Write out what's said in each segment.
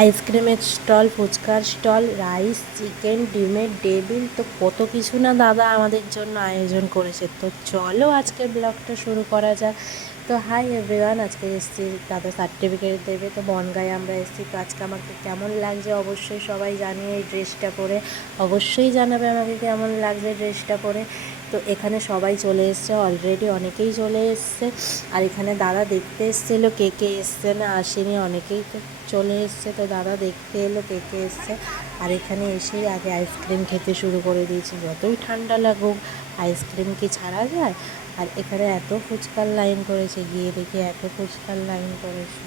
আইসক্রিমের স্টল, ফুচকার stall, rice, chicken, ডিমের টেবিল, তো কত কিছু না দাদা আমাদের জন্য আয়োজন করেছে। তো চলো আজকে ব্লগটা শুরু করা যাক। তো হাই এভরিওয়ান, আজকে এসেছি দাদা সার্টিফিকেট দেবে, তো বনগাঁয়ে আমরা এসেছি। তো আজকে আমাকে কেমন লাগছে অবশ্যই সবাই জানিয়ে, এই ড্রেসটা পরে অবশ্যই জানাবে আমাকে কেমন লাগছে ড্রেসটা পরে। তো এখানে সবাই চলে এসছে, অলরেডি অনেকেই চলে এসছে। আর এখানে দাদা দেখতে এসেছিলো কে কে এসছে না আসেনি, অনেকেই তো চলে এসছে। তো দাদা দেখতে এলো কে কে এসছে। আর এখানে এসেই আগে আইসক্রিম খেতে শুরু করে দিয়েছি। যতই ঠান্ডা লাগুক আইসক্রিম কি ছাড়া যায়। আর এখানে এত ফুচকার লাইন করেছে, গিয়ে দেখি এত ফুচকার লাইন করেছে,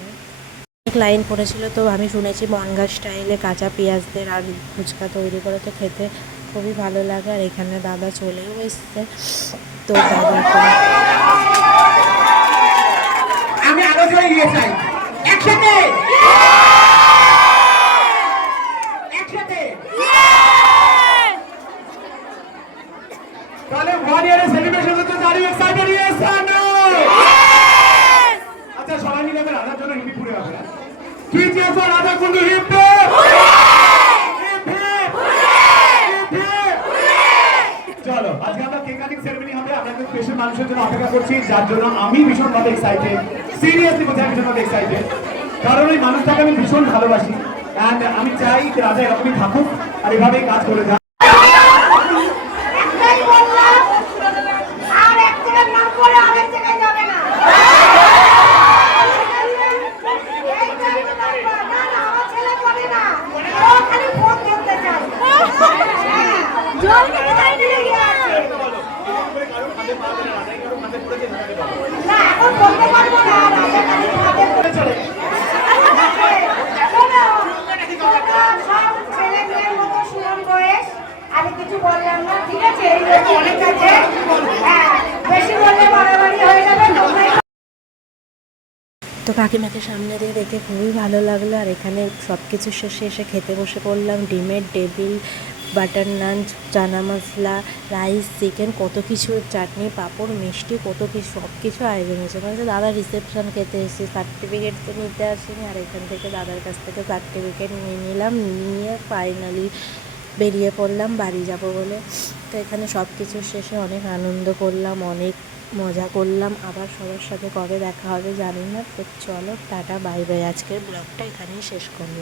অনেক লাইন পড়েছিল। তো আমি শুনেছি বনগাঁ স্টাইলে কাঁচা পেঁয়াজদের আর ফুচকা তৈরি করে, তো খেতে খুবই ভালো লাগে। আর এখানে দাদা চলেও এসছে। তো দাদা আমি আলোচনায় নিয়ে চাই একসাথে একসাথে তাহলে 1 ইয়ারের সেলিব্রেশন হতে দাঁড়ি এক্সাইটেড ইয়েস আর নো? আচ্ছা সবাই মিলে আমরা রাধার জন্য হিপি পুরে হবে। কি চেয়ে ফর রাধা কুন্ডু হিপ চলো আজকে আমরা কেক কাটিং সেরেমনি হবে। আমরা একটা স্পেশাল মানুষের জন্য অপেক্ষা করছি, যার জন্য আমি ভীষণ ভাবে এক্সাইটেড, সিরিয়াসলি বলছি আমি ভীষণ ভাবে এক্সাইটেড। কারণ ওই মানুষটাকে আমি ভীষণ ভালোবাসি এন্ড আমি চাই যে রাজা এরকমই থাকুক আর এভাবেই কাজ করে যাক। আমি কিছু বললাম না, ঠিক আছে? এই লোক অনেক আছে, হ্যাঁ, বেশি বললে বাড়াবাড়ি হয়ে যাবে। তো কাকিমাকে সামনে দিয়ে দেখে খুবই ভালো লাগলো। আর এখানে সব কিছু শেষে এসে খেতে বসে পড়লাম। ডিমের টেবিল, বাটার নান, চানা মশলা, রাইস, চিকেন, কত কিছু, চাটনি, পাঁপড়, মিষ্টি, কত কিছু, সব কিছু আয়োজন হয়েছে। মানে দাদা রিসেপশন খেতে এসেছি, সার্টিফিকেট তো নিতে আসিনি। আর এখান থেকে দাদার কাছ থেকে সার্টিফিকেট নিয়ে নিলাম, নিয়ে ফাইনালি বেরিয়ে পড়লাম বাড়ি যাব বলে। তো এখানে সব কিছু শেষে অনেক আনন্দ করলাম, অনেক মজা করলাম। আবার সবার সাথে কবে দেখা হবে জানি না। তো চলো টাটা বাই বাই, আজকের ব্লগটা এখানেই শেষ করলাম।